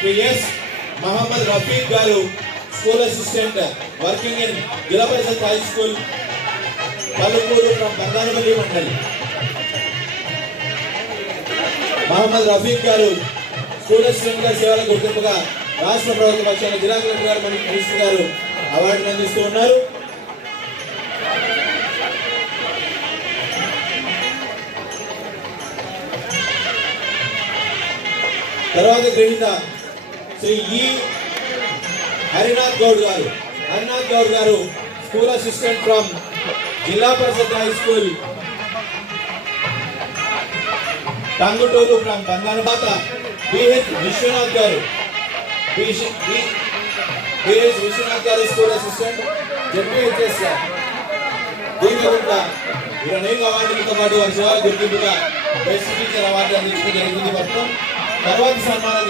శ్రీ ఎస్ మహమ్మద్ రఫీక్ గారు school assistant working in జిల్లా Parishad high school Palukuru ఫ్రమ్ బంగారపల్లి మండలి. మహమ్మద్ రఫీక్ గారు స్కూల్ అసిస్టెంట్ గా సేవల గుర్తింపుగా రాష్ట్ర ప్రభుత్వ పక్షాన జిల్లా కలెక్టర్ గారు మరియు మినిస్టర్ గారు అవార్డును అందిస్తూ ఉన్నారు. తర్వాత గ్రహీత శ్రీ ఈ హరినాథ్ గౌడ్ గారు school assistant from Zilla Parishad high school Tanguturu from Bangarapatha. BH Vishwanath గారు స్కూల్ అసిస్టెంట్ జెడ్పీహెచ్ఎస్ దీనిగుంట. 20 అవార్డులతో పాటు వారి సేవల గుర్తింపుగా బెస్ట్ టీచర్ అవార్డు అందించడం జరిగింది. మొత్తం తర్వాత సన్మానం